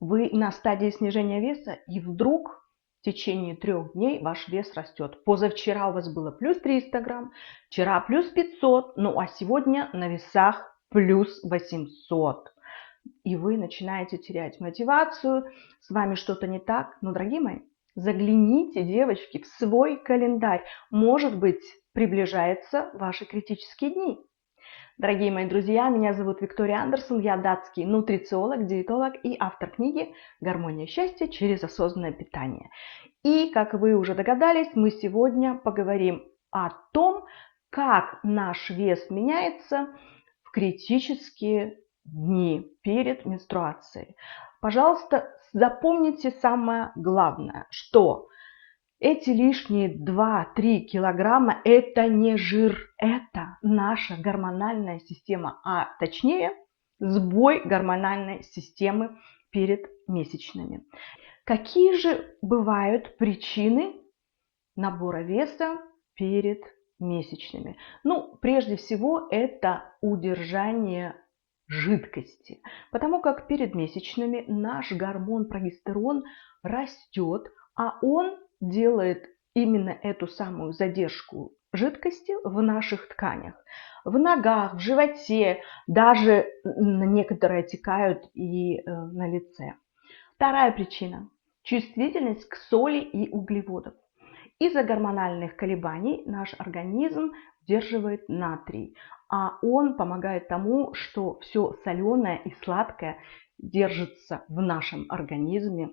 Вы на стадии снижения веса, и вдруг в течение 3 дней ваш вес растет. Позавчера у вас было плюс 300 грамм, вчера плюс 500, ну а сегодня на весах плюс 800. И вы начинаете терять мотивацию, с вами что-то не так. Но, дорогие мои, загляните, девочки, в свой календарь. Может быть, приближаются ваши критические дни. Дорогие мои друзья, меня зовут Виктория Андерсон, я датский нутрициолог, диетолог и автор книги «Гармония счастья через осознанное питание». И, как вы уже догадались, мы сегодня поговорим о том, как наш вес меняется в критические дни перед менструацией. Пожалуйста, запомните самое главное, что эти лишние 2-3 килограмма – это не жир, это наша гормональная система, а точнее сбой гормональной системы перед месячными. Какие же бывают причины набора веса перед месячными? Ну, прежде всего, это удержание жидкости, потому как перед месячными наш гормон прогестерон растет, а он делает именно эту самую задержку жидкости в наших тканях. В ногах, в животе, даже некоторые отекают и на лице. Вторая причина – чувствительность к соли и углеводам. Из-за гормональных колебаний наш организм удерживает натрий, а он помогает тому, что все соленое и сладкое держится в нашем организме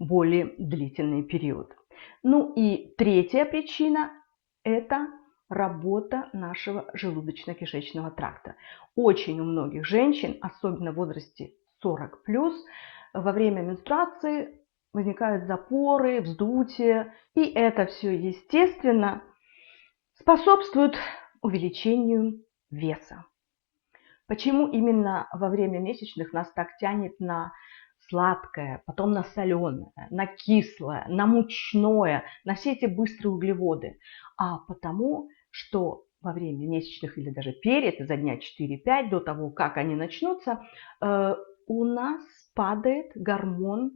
более длительный период. Ну и третья причина – это работа нашего желудочно-кишечного тракта. Очень у многих женщин, особенно в возрасте 40+, во время менструации возникают запоры, вздутие, и это все, естественно, способствует увеличению веса. Почему именно во время месячных нас так тянет на сладкое, потом на соленое, на кислое, на мучное, на все эти быстрые углеводы? А потому, что во время месячных или даже перед, за дня 4-5, до того, как они начнутся, у нас падает гормон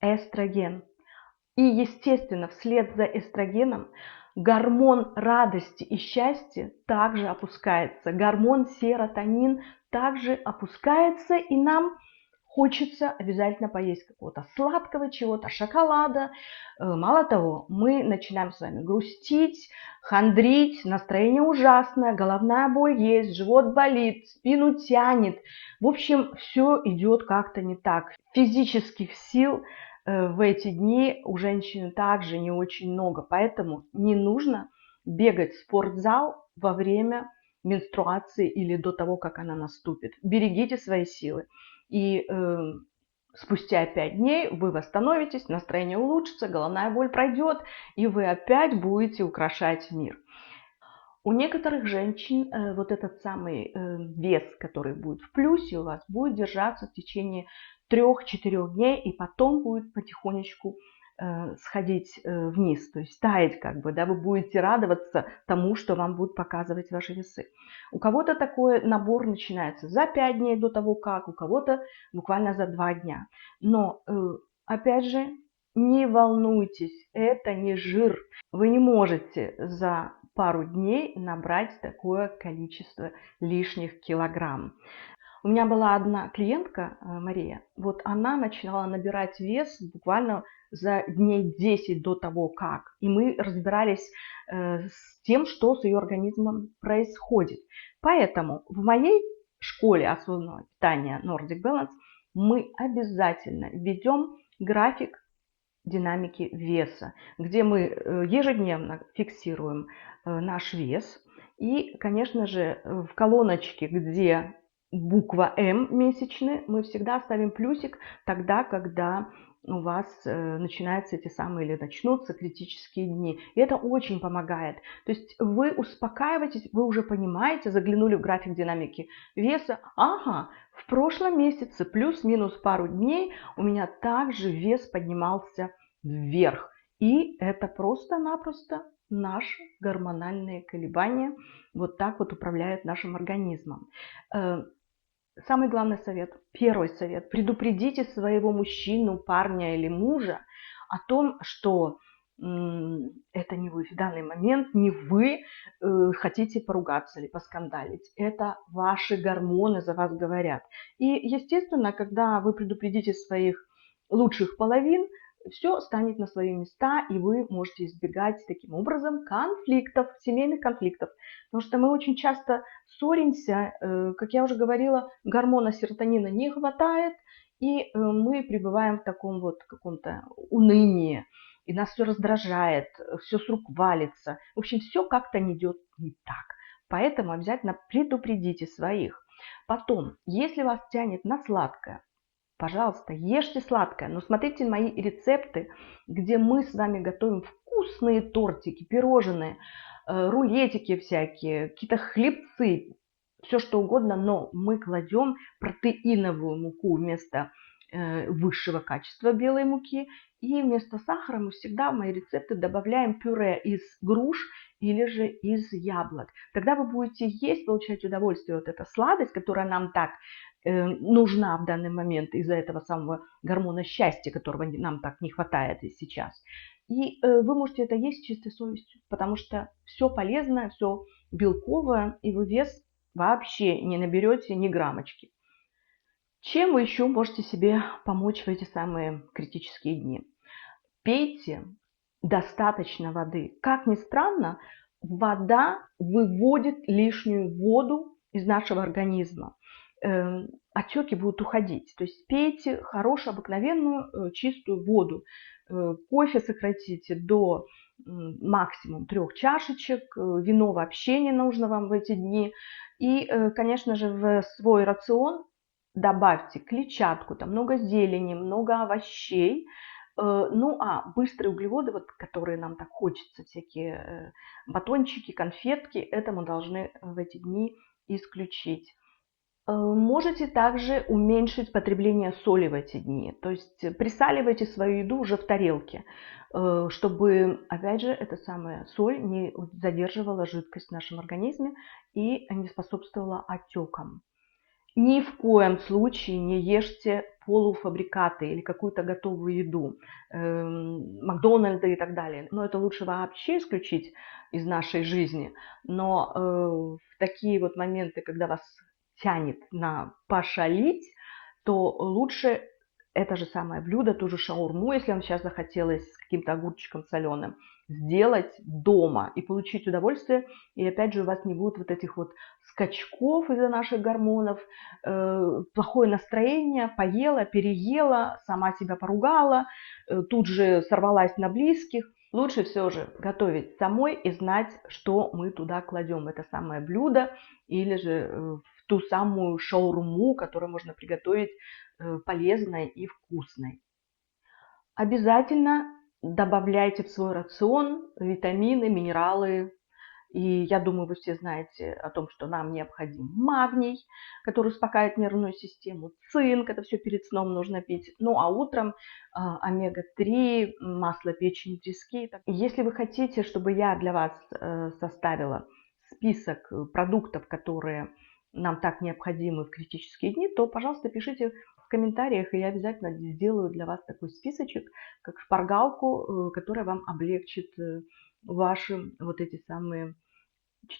эстроген. И, естественно, вслед за эстрогеном гормон радости и счастья также опускается. Гормон серотонин также опускается, и нам хочется обязательно поесть какого-то сладкого чего-то, шоколада. Мало того, мы начинаем с вами грустить, хандрить, настроение ужасное, головная боль есть, живот болит, спину тянет. В общем, все идет как-то не так. Физических сил в эти дни у женщин также не очень много, поэтому не нужно бегать в спортзал во время менструации или до того, как она наступит. Берегите свои силы. И спустя 5 дней вы восстановитесь, настроение улучшится, головная боль пройдет, и вы опять будете украшать мир. У некоторых женщин вот этот самый вес, который будет в плюсе у вас, будет держаться в течение 3-4 дней, и потом будет потихонечку сходить вниз, то есть таять как бы, да, вы будете радоваться тому, что вам будут показывать ваши весы. У кого-то такой набор начинается за 5 дней до того как, у кого-то буквально за 2 дня. Но, опять же, не волнуйтесь, это не жир. Вы не можете за пару дней набрать такое количество лишних килограмм. У меня была одна клиентка, Мария, вот она начинала набирать вес буквально за дней 10 до того как. И мы разбирались с тем, что с ее организмом происходит. Поэтому в моей школе осознанного питания Nordic Balance мы обязательно введем график динамики веса, где мы ежедневно фиксируем наш вес. И, конечно же, в колоночке, где буква М месячные, мы всегда ставим плюсик тогда, когда у вас начинаются эти самые или начнутся критические дни. И это очень помогает. То есть вы успокаиваетесь, вы уже понимаете, заглянули в график динамики веса. Ага, в прошлом месяце плюс-минус пару дней у меня также вес поднимался вверх. И это просто-напросто наши гормональные колебания вот так вот управляют нашим организмом. Самый главный совет, первый совет, предупредите своего мужчину, парня или мужа о том, что это не вы в данный момент, не вы хотите поругаться или поскандалить. Это ваши гормоны за вас говорят. И, естественно, когда вы предупредите своих лучших половин, все станет на свои места, и вы можете избегать таким образом конфликтов, семейных конфликтов. Потому что мы очень часто ссоримся, как я уже говорила, гормона серотонина не хватает, и мы пребываем в таком вот каком-то унынии, и нас все раздражает, все с рук валится. В общем, все как-то не идет не так. Поэтому обязательно предупредите своих. Потом, если вас тянет на сладкое, пожалуйста, ешьте сладкое, но смотрите мои рецепты, где мы с вами готовим вкусные тортики, пирожные, рулетики всякие, какие-то хлебцы, все что угодно, но мы кладем протеиновую муку вместо высшего качества белой муки, и вместо сахара мы всегда в мои рецепты добавляем пюре из груш или же из яблок. Тогда вы будете есть, получать удовольствие от этой сладость, которая нам так нужна в данный момент из-за этого самого гормона счастья, которого нам так не хватает и сейчас. И вы можете это есть с чистой совестью, потому что все полезное, все белковое, и вы вес вообще не наберете ни граммочки. Чем вы еще можете себе помочь в эти самые критические дни? Пейте достаточно воды. Как ни странно, вода выводит лишнюю воду из нашего организма. Отеки будут уходить. То есть пейте хорошую, обыкновенную, чистую воду. Кофе сократите до максимум 3 чашечек. Вино вообще не нужно вам в эти дни. И, конечно же, в свой рацион добавьте клетчатку, там много зелени, много овощей. Ну, а быстрые углеводы, вот, которые нам так хочется, всякие батончики, конфетки, это мы должны в эти дни исключить. Можете также уменьшить потребление соли в эти дни. То есть присаливайте свою еду уже в тарелке, чтобы, опять же, эта самая соль не задерживала жидкость в нашем организме и не способствовала отекам. Ни в коем случае не ешьте полуфабрикаты или какую-то готовую еду, Макдональды и так далее. Но это лучше вообще исключить из нашей жизни. Но в такие вот моменты, когда вас тянет на пошалить, то лучше это же самое блюдо, ту же шаурму, если вам сейчас захотелось с каким-то огурчиком соленым, сделать дома и получить удовольствие. И опять же у вас не будет вот этих вот скачков из-за наших гормонов, плохое настроение, поела, переела, сама себя поругала, тут же сорвалась на близких. Лучше все же готовить самой и знать, что мы туда кладем. Это самое блюдо или же в ту самую шаурму, которую можно приготовить полезной и вкусной. Обязательно добавляйте в свой рацион витамины, минералы. И я думаю, вы все знаете о том, что нам необходим магний, который успокаивает нервную систему, цинк, это все перед сном нужно пить. Ну а утром омега-3, масло печени трески. Если вы хотите, чтобы я для вас составила список продуктов, которые нам так необходимы в критические дни, то, пожалуйста, пишите в комментариях, и я обязательно сделаю для вас такой списочек, как шпаргалку, которая вам облегчит ваши вот эти самые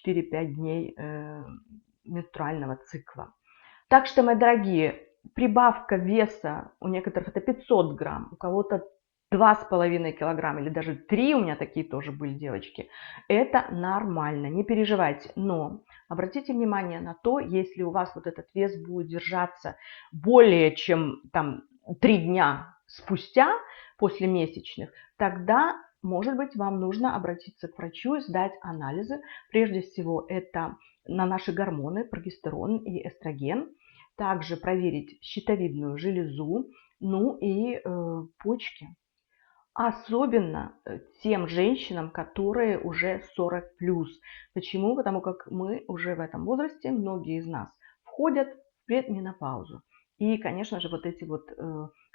4-5 дней менструального цикла. Так что, мои дорогие, прибавка веса у некоторых это 500 грамм, у кого-то 2,5 килограмма или даже 3, у меня такие тоже были девочки. Это нормально, не переживайте. Но обратите внимание на то, если у вас вот этот вес будет держаться более чем там 3 дня спустя после месячных, тогда, может быть, вам нужно обратиться к врачу и сдать анализы. Прежде всего, это на наши гормоны, прогестерон и эстроген. Также проверить щитовидную железу, ну и почки. Особенно тем женщинам, которые уже 40+. Почему? Потому как мы уже в этом возрасте, многие из нас, входят в предменопаузу. И, конечно же, вот эти вот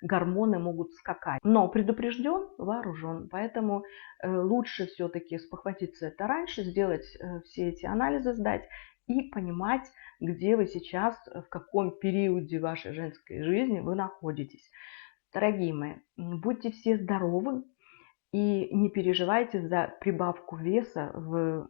гормоны могут скакать. Но предупрежден, вооружен. Поэтому лучше все-таки спохватиться это раньше, сделать все эти анализы, сдать и понимать, где вы сейчас, в каком периоде вашей женской жизни вы находитесь. Дорогие мои, будьте все здоровы и не переживайте за прибавку веса в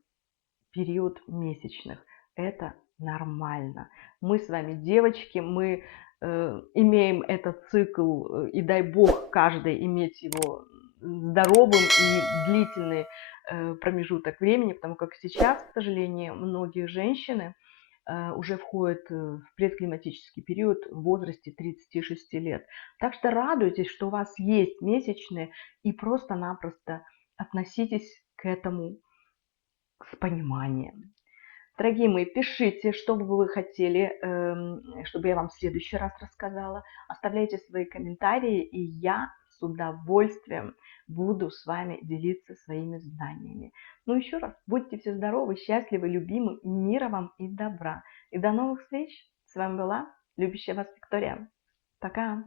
период месячных. Это нормально. Мы с вами девочки, мы имеем этот цикл, и дай бог каждой иметь его здоровым и длительный промежуток времени, потому как сейчас, к сожалению, многие женщины уже входят в предклиматический период в возрасте 36 лет. Так что радуйтесь, что у вас есть месячные, и просто-напросто относитесь к этому с пониманием. Дорогие мои, пишите, что бы вы хотели, чтобы я вам в следующий раз рассказала. Оставляйте свои комментарии, и я с удовольствием буду с вами делиться своими знаниями. Ну, еще раз, будьте все здоровы, счастливы, любимы, мира вам и добра. И до новых встреч. С вами была любящая вас Виктория. Пока.